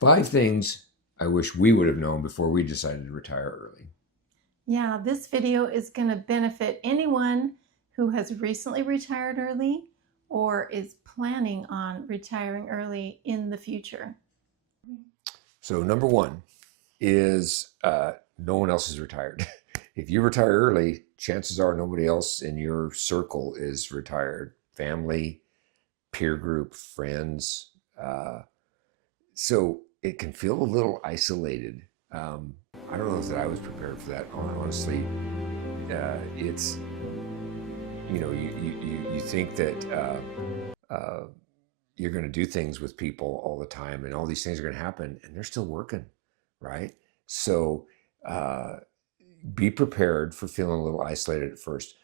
5 things I wish we would have known before we decided to retire early. Yeah, this video is going to benefit anyone who has recently retired early or is planning on retiring early in the future. So number 1 is no one else is retired. If you retire early, chances are nobody else in your circle is retired. Family, peer group, friends. So it can feel a little isolated. I don't know that I was prepared for that, honestly. It's, you think that you're going to do things with people all the time and all these things are going to happen and they're still working, right? So be prepared for feeling a little isolated at first,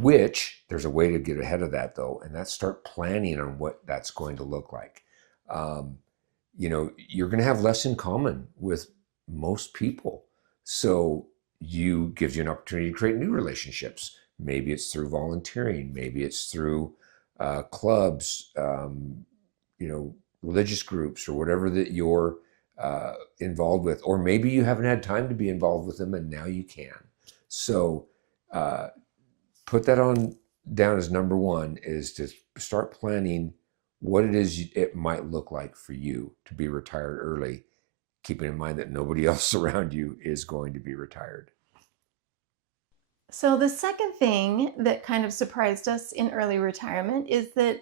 which there's a way to get ahead of that though, and that's start planning on what that's going to look like. You're going to have less in common with most people. So gives you an opportunity to create new relationships. Maybe it's through volunteering, maybe it's through clubs, religious groups or whatever that you're involved with, or maybe you haven't had time to be involved with them and now you can. So put that on down as number 1, is to start planning what it is it might look like for you to be retired early, keeping in mind that nobody else around you is going to be retired. So the second thing that kind of surprised us in early retirement is that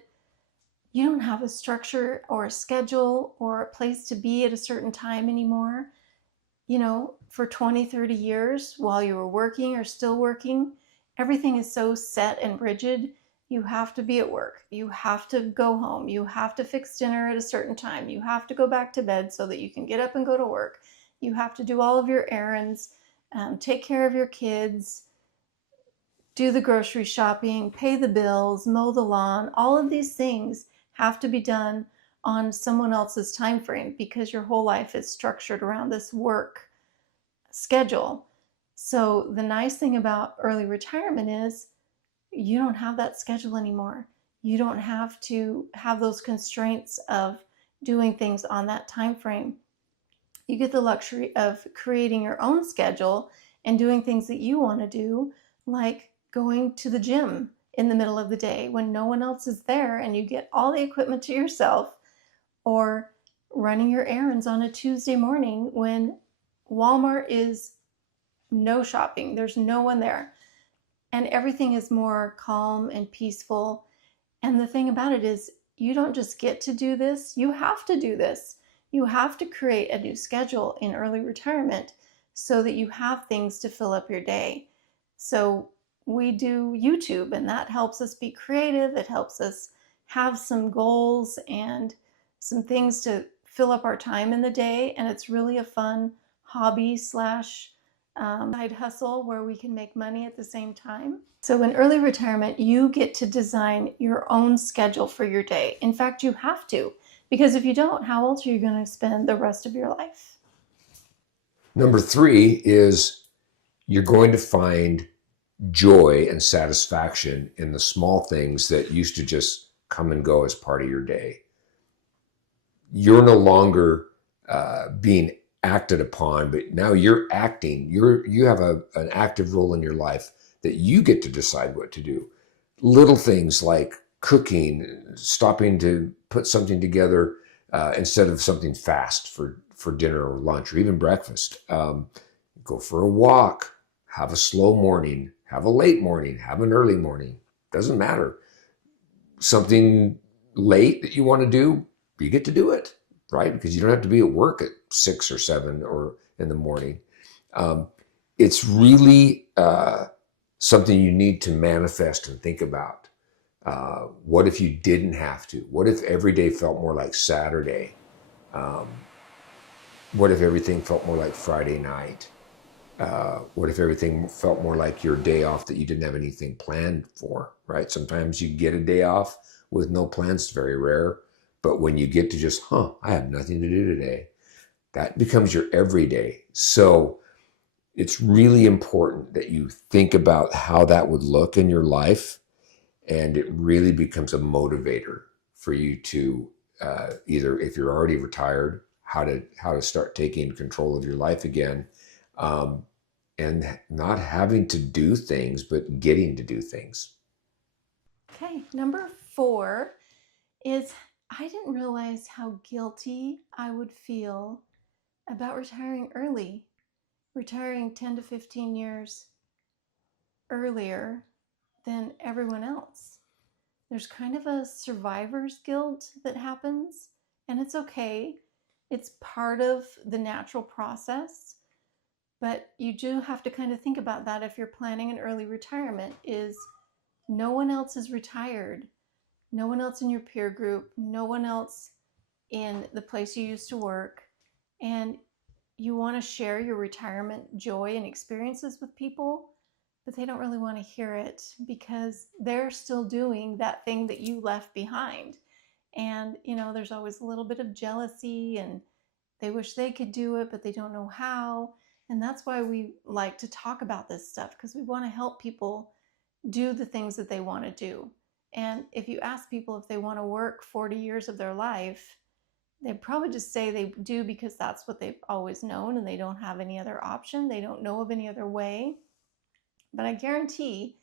you don't have a structure or a schedule or a place to be at a certain time anymore. For 20, 30 years while you were working or still working, everything is so set and rigid. You have to be at work. You have to go home. You have to fix dinner at a certain time. You have to go back to bed so that you can get up and go to work. You have to do all of your errands, take care of your kids, do the grocery shopping, pay the bills, mow the lawn. All of these things have to be done on someone else's time frame because your whole life is structured around this work schedule. So the nice thing about early retirement is you don't have that schedule anymore. You don't have to have those constraints of doing things on that time frame. You get the luxury of creating your own schedule and doing things that you want to do, like going to the gym in the middle of the day when no one else is there and you get all the equipment to yourself, or running your errands on a Tuesday morning when Walmart is no shopping, there's no one there, and everything is more calm and peaceful. And the thing about it is, you don't just get to do this, you have to do this. You have to create a new schedule in early retirement so that you have things to fill up your day. So we do YouTube, and that helps us be creative. It helps us have some goals and some things to fill up our time in the day. And it's really a fun hobby slash side hustle where we can make money at the same time. So in early retirement, you get to design your own schedule for your day. In fact, you have to, because if you don't, how else are you going to spend the rest of your life? Number 3 is you're going to find joy and satisfaction in the small things that used to just come and go as part of your day. You're no longer being acted upon, but now you're acting. You have an active role in your life that you get to decide what to do. Little things like cooking, stopping to put something together instead of something fast for dinner or lunch or even breakfast. Go for a walk, have a slow morning, have a late morning, have an early morning. Doesn't matter. Something late that you want to do, you get to do it, right? Because you don't have to be at work at 6 or 7 or in the morning. It's really something you need to manifest and think about. What if you didn't have to? What if every day felt more like Saturday? What if everything felt more like Friday night? What if everything felt more like your day off that you didn't have anything planned for, right? Sometimes you get a day off with no plans. It's very rare. But when you get to just, I have nothing to do today, that becomes your everyday. So it's really important that you think about how that would look in your life. And it really becomes a motivator for you to either, if you're already retired, how to start taking control of your life again, and not having to do things, but getting to do things. Okay, number 4 is I didn't realize how guilty I would feel about retiring early, retiring 10 to 15 years earlier than everyone else. There's kind of a survivor's guilt that happens, and it's okay. It's part of the natural process, but you do have to kind of think about that if you're planning an early retirement. Is no one else is retired, no one else in your peer group, no one else in the place you used to work, and you want to share your retirement joy and experiences with people, but they don't really want to hear it because they're still doing that thing that you left behind. And, there's always a little bit of jealousy, and they wish they could do it, but they don't know how. And that's why we like to talk about this stuff, because we want to help people do the things that they want to do. And if you ask people if they want to work 40 years of their life, they'd probably just say they do because that's what they've always known and they don't have any other option. They don't know of any other way. But I guarantee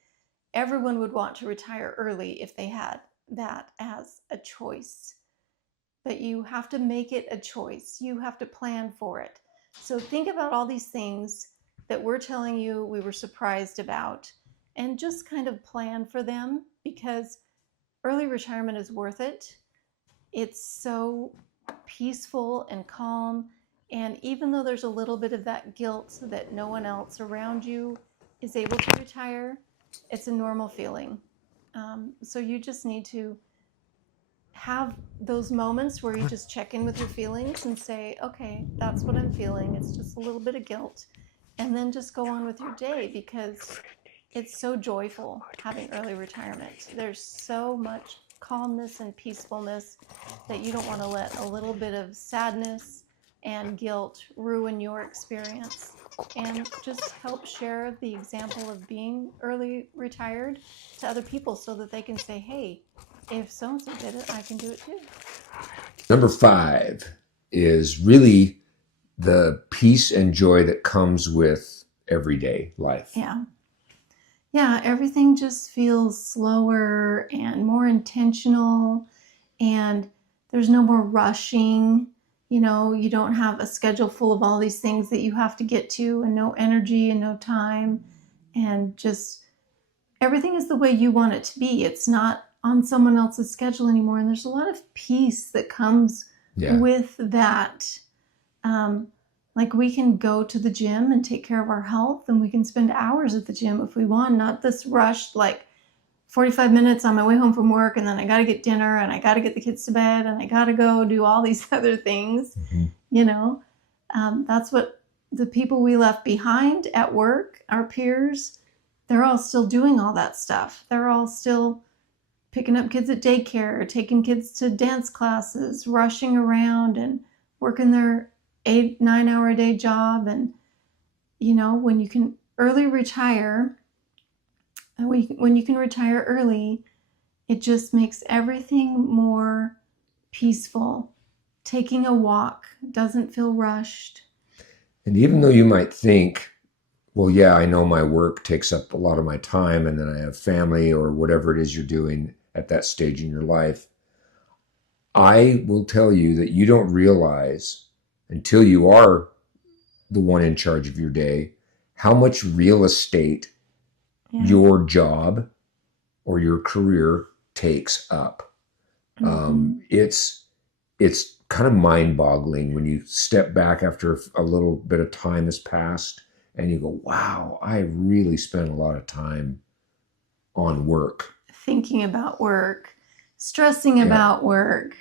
everyone would want to retire early if they had that as a choice. But you have to make it a choice. You have to plan for it. So think about all these things that we're telling you we were surprised about, and just kind of plan for them, because early retirement is worth it. It's so peaceful and calm. And even though there's a little bit of that guilt that no one else around you is able to retire, it's a normal feeling. So you just need to have those moments where you just check in with your feelings and say, okay, that's what I'm feeling. It's just a little bit of guilt. And then just go on with your day, because it's so joyful having early retirement. There's so much calmness and peacefulness that you don't want to let a little bit of sadness and guilt ruin your experience. And just help share the example of being early retired to other people so that they can say, hey, if so-and-so did it, I can do it too. Number 5 is really the peace and joy that comes with everyday life. Yeah, everything just feels slower and more intentional, and there's no more rushing. You don't have a schedule full of all these things that you have to get to, and no energy and no time, and just everything is the way you want it to be. It's not on someone else's schedule anymore, and there's a lot of peace that comes with that. Like, we can go to the gym and take care of our health, and we can spend hours at the gym if we want, not this rushed, like 45 minutes on my way home from work, and then I got to get dinner, and I got to get the kids to bed, and I got to go do all these other things. That's what the people we left behind at work, our peers, they're all still doing all that stuff. They're all still picking up kids at daycare, taking kids to dance classes, rushing around and working their 8-9 hour a day job. And when you can early retire, when you can retire early, it just makes everything more peaceful. Taking a walk doesn't feel rushed. And even though you might think, well, yeah, I know my work takes up a lot of my time, and then I have family or whatever it is you're doing at that stage in your life, I will tell you that you don't realize until you are the one in charge of your day how much real estate your job or your career takes up. It's kind of mind-boggling when you step back after a little bit of time has passed and you go, wow, I really spent a lot of time on work. Thinking about work, stressing about work,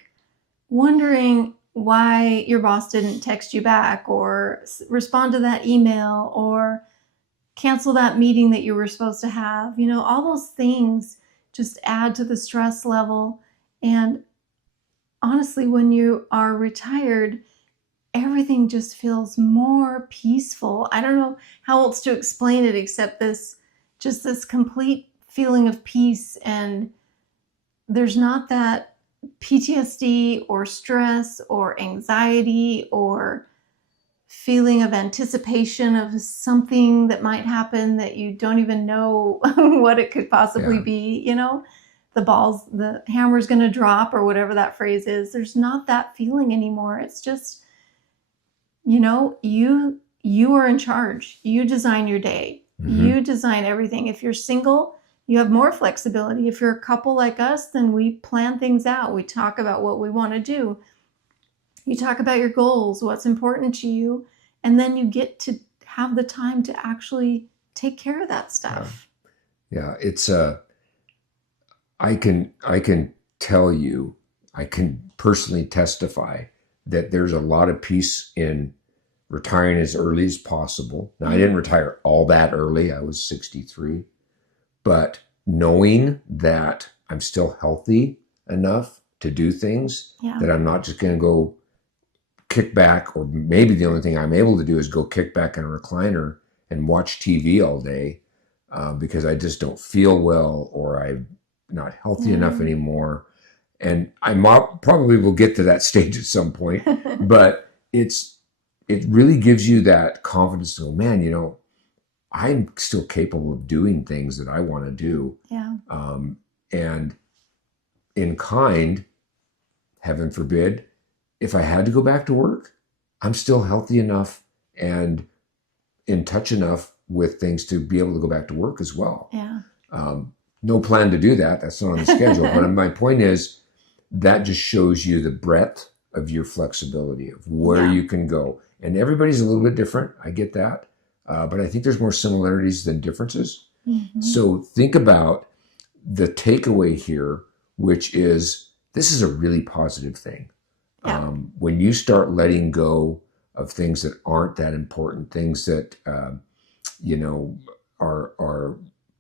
wondering why your boss didn't text you back or respond to that email or cancel that meeting that you were supposed to have. All those things just add to the stress level. And honestly, when you are retired, everything just feels more peaceful. I don't know how else to explain it except this complete feeling of peace. And there's not that PTSD or stress or anxiety or feeling of anticipation of something that might happen that you don't even know what it could possibly be, the hammer's going to drop or whatever that phrase is. There's not that feeling anymore. It's just, you are in charge. You design your day. You design everything. If you're single, you have more flexibility. If you're a couple like us, then we plan things out. We talk about what we want to do. You talk about your goals, what's important to you, and then you get to have the time to actually take care of that stuff. Yeah, it's I can tell you, I can personally testify that there's a lot of peace in retiring as early as possible. Now, I didn't retire all that early. I was 63, but knowing that I'm still healthy enough to do things, that I'm not just going to go kick back, or maybe the only thing I'm able to do is go kick back in a recliner and watch TV all day because I just don't feel well, or I'm not healthy enough anymore. And I probably will get to that stage at some point, but it really gives you that confidence to go, man, I'm still capable of doing things that I want to do. Yeah. And in kind, heaven forbid, if I had to go back to work, I'm still healthy enough and in touch enough with things to be able to go back to work as well. Yeah. No plan to do that. That's not on the schedule. But my point is, that just shows you the breadth of your flexibility of where you can go. And everybody's a little bit different. I get that. But I think there's more similarities than differences. So think about the takeaway here, which is this is a really positive thing. When you start letting go of things that aren't that important, things that, are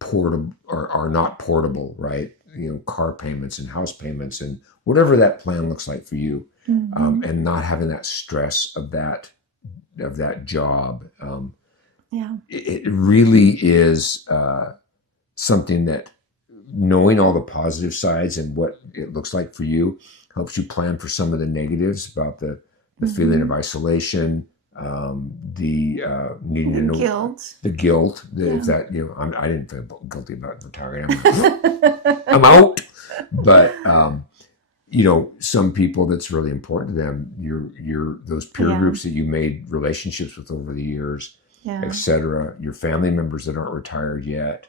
portable or are not portable, right? Car payments and house payments and whatever that plan looks like for you, and not having that stress of that job. It really is something that, knowing all the positive sides and what it looks like for you, helps you plan for some of the negatives about the feeling of isolation, the needing to know the guilt. If that, I didn't feel guilty about retiring. I'm out. But some people, that's really important to them. Your those peer groups that you made relationships with over the years, etc. Your family members that aren't retired yet.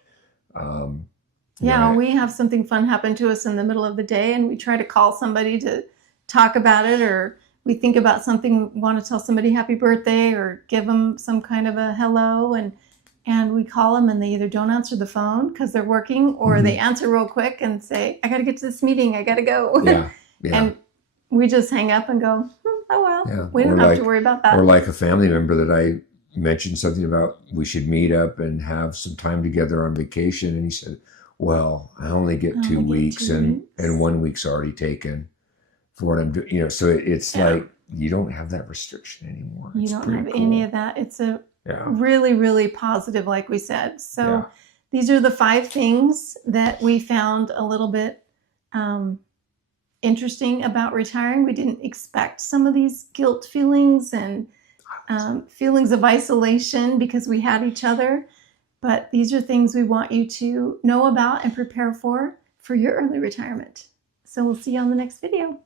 We have something fun happen to us in the middle of the day, and we try to call somebody to talk about it, or we think about something, want to tell somebody happy birthday or give them some kind of a hello, and we call them, and they either don't answer the phone because they're working, or they answer real quick and say, I got to get to this meeting, I got to go. And we just hang up and go, oh well, we don't have to worry about that. Or like a family member that I mentioned something about, we should meet up and have some time together on vacation, and he said, well, I only get 2 weeks, and 1 week's already taken for what I'm doing. So it's like, you don't have that restriction anymore. You don't have any of that. It's a really, really positive, like we said. So these are the 5 things that we found a little bit interesting about retiring. We didn't expect some of these guilt feelings and feelings of isolation because we had each other. But these are things we want you to know about and prepare for your early retirement. So we'll see you on the next video.